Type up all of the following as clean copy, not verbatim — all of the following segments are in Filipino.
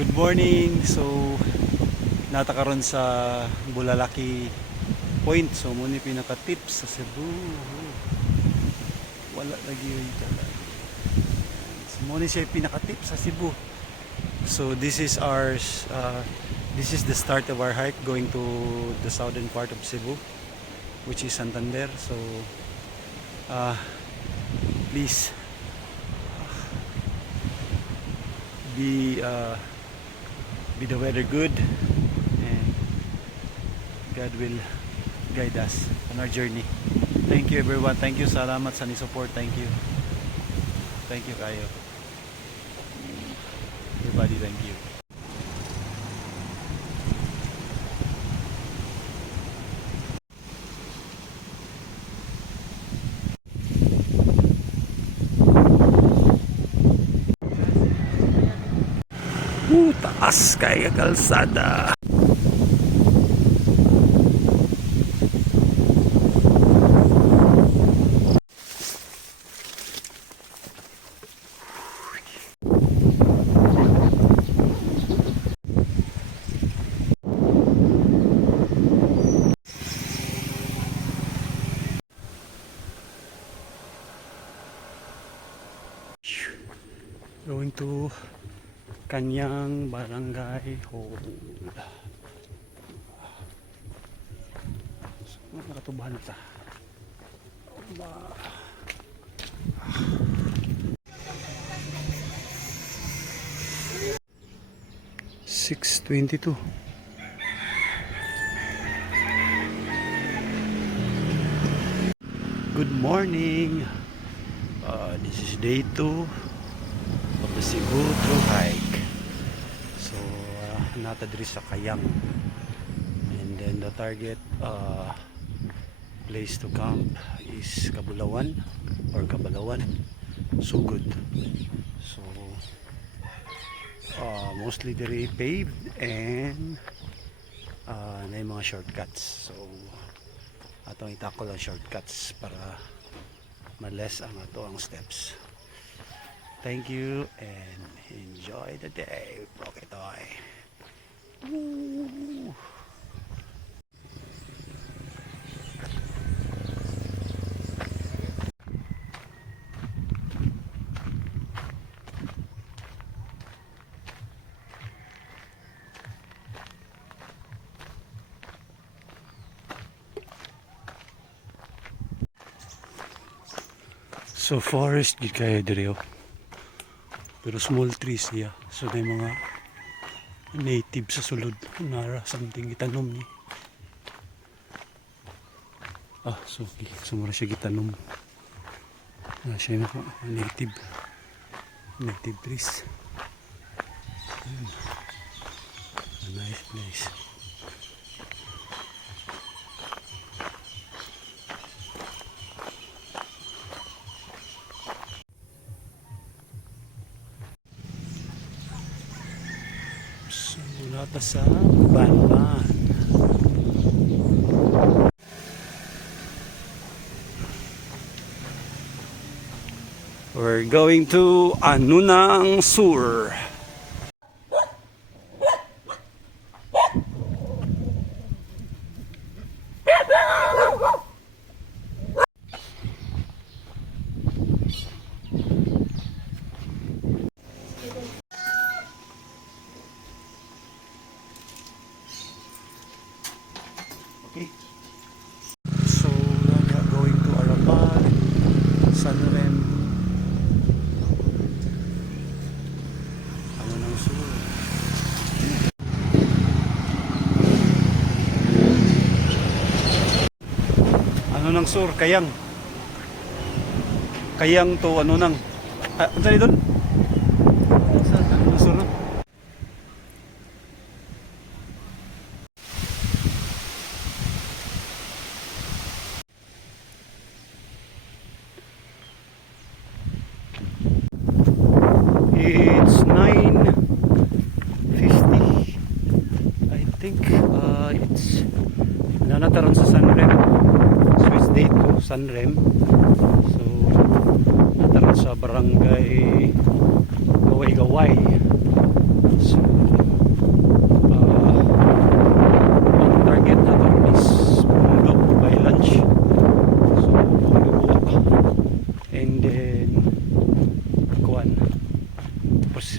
Good morning. So nata karon sa Bulalaki Point. So muni pinaka-tips sa Cebu. Wala lagi yun talaga. So muni siya pinaka-tips sa Cebu. So this is the start of our hike going to the southern part of Cebu, which is Santander. So please be the weather good, and God will guide us on our journey. Thank you everyone. Thank you, salamat sa ni-support. Thank you kayo everybody. Thank you. Taas kaya kalsada. Going to Kanyang Barangay Hall. Nakatubahan na ta. 6:22. Good morning. This is day 2 of the Cebu through hike. So nata diri sa Kayang, and then the target place to camp is Kabulawan or Kabalawan, Sugod. So mostly diri paved, and na mga shortcuts. So atong itakol ang shortcuts para ma-less ang ato ang steps. Thank you and enjoy the day, Poketoy. Woo! So forest gid kayo diri, pero small trees niya. So may mga native sa sulod nara something itanom ni. So sumura siya gitanom. Siya mga native trees. Nice. Nata sa Banban. We're going to Anunang Sur. Okay. So we are going to Arapan, Sanrem, Anunang Sur. Anunang Sur, Kayang to Anunang. Ano saan doon? Anunang Sur na. It's 9:50. I think it's nanataron sa Sanrem. So it's day 2 Sanrem. So nataron sa barangay Gaway-Gaway. So, ang target na to is Pundo by lunch. So, Pundo and then kuan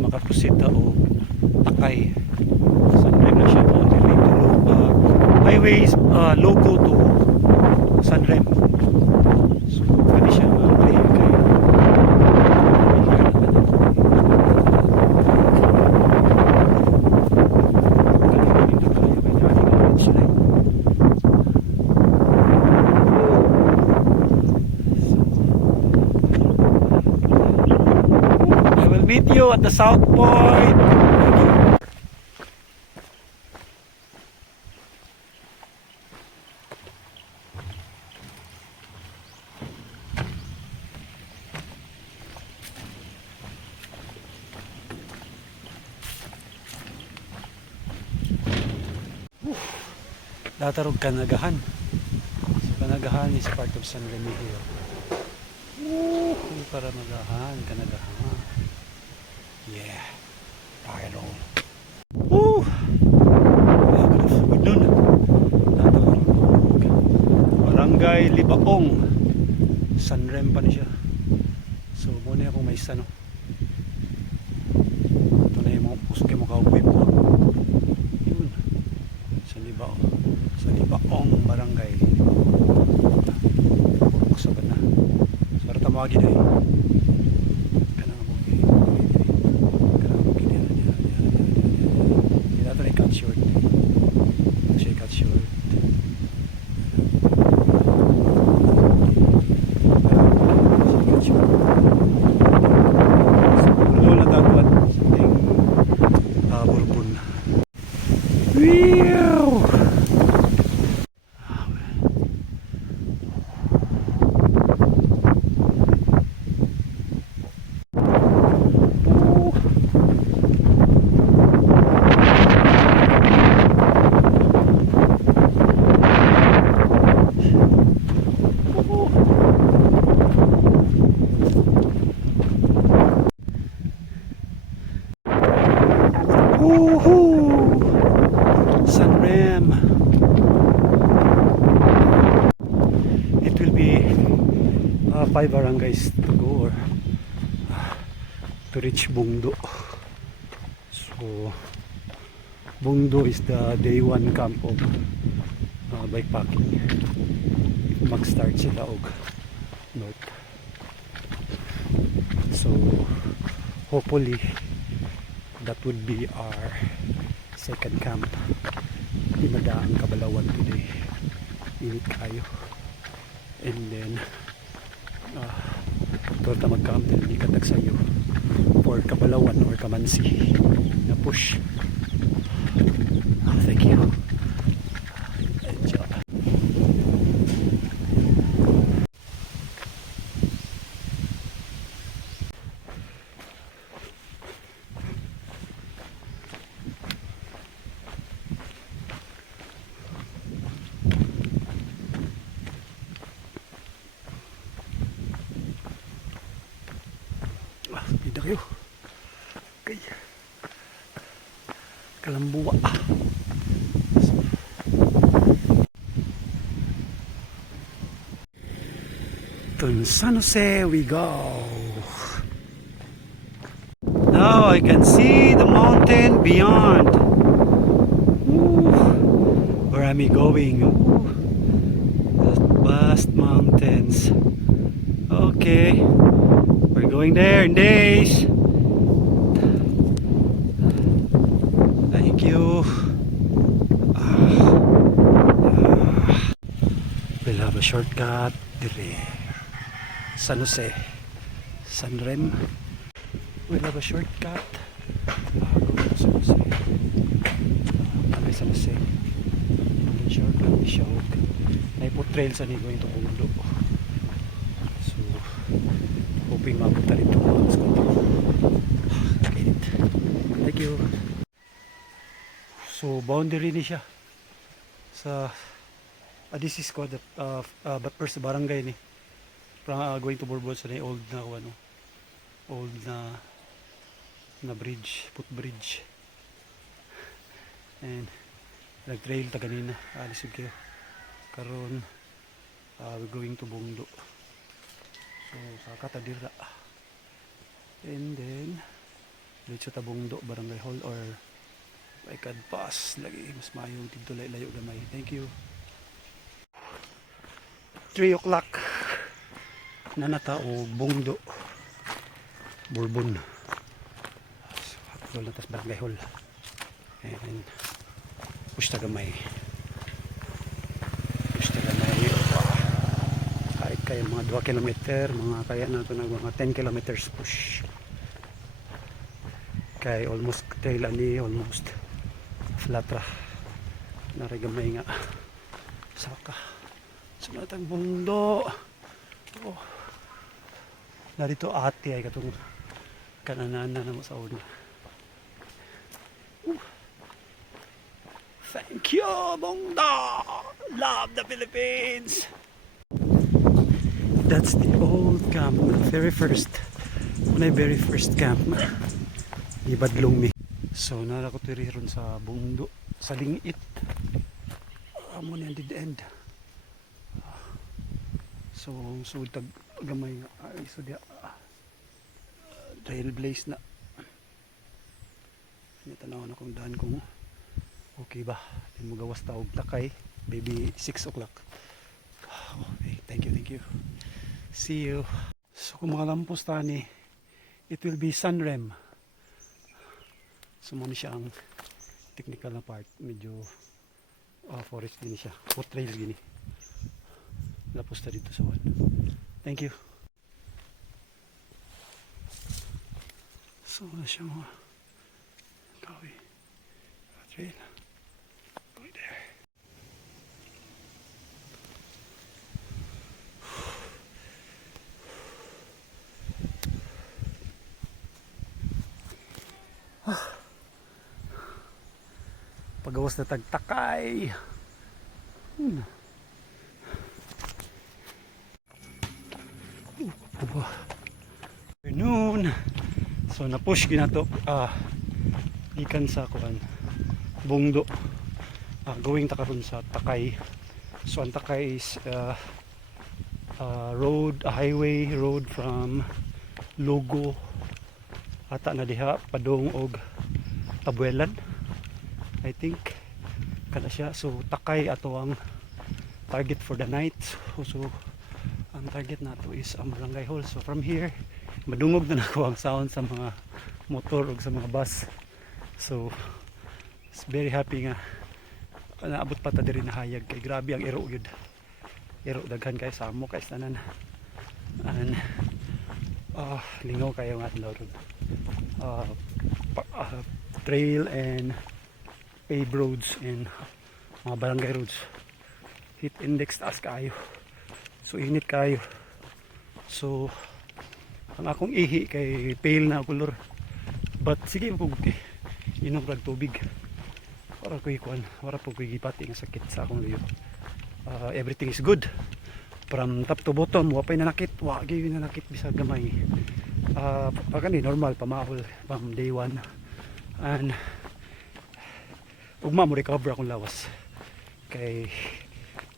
makaproceed o Takay. Sunrem na siya mga highways logo to Sunrem. So, pwede siya play kay I will meet you at the South Point. Datarog Kanagahan. So Kanagahan is part of San Remigio. Para Magahan, Kanagahan. Yeah. Viral. Woo! Good nun. Datarog. Barangay Libaong. Sanrem pa na siya. So muna akong may isa no. Ito na yung mga puso kayo makauwi po. Yun. Sa Libaong. Sa Libaong Barangay. Sabat na. Sarap tamagi na eh. Kanang amogi. Kanang amogi na. Hindi natin ay cut short. Siya cut short. Sunrem. It will be 5 barangays to go or to reach Bungdo. So Bungdo is the day 1 camp of bikepacking. Mag-start sila og north. So hopefully that would be our second camp. Di madaan Kabalawan today. Init kayo. And then tuwag na mag-camp din di katag sa'yo for Kabalawan or Kamansi na push. Thank you. Enjoy. Hindi kayo. Okay. Kalambuwa. To San Jose we go. Now I can see the mountain beyond. Where am I going? The vast mountains. Okay. We're going there in days. Thank you. We'll have a shortcut. San Jose. Sunrem. We'll have a shortcut. Go to San Jose. San Jose. And shortcut is Shawag. Naipot trails ani going to Pundo. So hoping mapunta rin itong mga ko. Thank you. So boundary ni siya sa this is called but first barangay ni going to Borbon sa old na old na bridge, footbridge. And nag-trail ta ganina. Alis kayo. Karon we're going to Bungdo. So sa Katadira. And then dito ta Bungdo Barangay Hall or I can pass lagi mas maayong dito layo gamay. Thank you. 3 o'clock na natao Bungdo Bourbon. So hapon na tas Barangay Hall. And push ta gamay. Kahit kayo mga 2 kilometer, mga kaya na ito na mga 10 kilometers push. Kay almost trail ani, almost flat ra. Narigamay nga. Saka. Sumatang Bungdo. Oh. Narito ate ay katong kananana na mo sa una. Thank you, Bungdo! Love the Philippines! That's the old camp, very first camp. Ibadlong mi. So nara ko tiri ron sa Bungdo, sa Lingit. Amo ni the end. So tag gamay ay so dia trail blaze na. Ni tanaw na kung daan kung okay ba. Di mo gawas ta og takay, maybe 6 o'clock. Okay, thank you. See you. So kung mga lampos tani, it will be Sunrem. So muna siya ang technical na part. Medyo forest din siya. Foot trail gini. Lapos ta dito sa one. Thank you. So na siya mga kawi. Trail. Go there. Pagawas na tagtakay. Afternoon. So na-push ginato gikan sa kuan Bungdo. Going ta karon sa Takay. So ang Takay is highway road from Logo ata na diha padung og Tabuelan. I think kada siya. So Takay ato ang target for the night. So ang target nato is ang Barangay Hall. So from here madungog na nako ang sound sa mga motor ug sa mga bus. So it's very happy nga naabot pa ta diri na hayag kay grabe ang iro gyud. Iro daghan kay samo kay tanan. And lingaw kayo nga adlaw ron. Trail and paved roads and mga barangay roads. Heat index taas kayo. So init kayo. So ang akong ihi kay pale na color. But sige po inom rag tubig. Para ko ikuan, para po ko gipati nga sakit sa akong liyo. Everything is good. From top to bottom, wapay nanakit, wa gyud nanakit bisag gamay. Pagani normal pamahol from day 1. And ugma mo recover akong lawas. Kay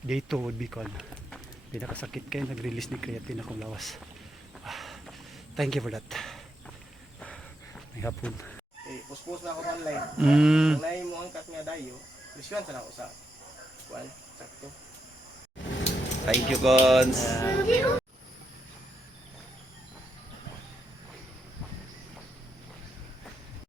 day 2 would be kon. Pinakasakit kay nag-release ni creatine akong lawas. Thank you for that. May hapon. Puspos na ako online. Kung nahin mo angkat nga dayo, presyon sa ako sa 1, sakto. Thank you, Cons.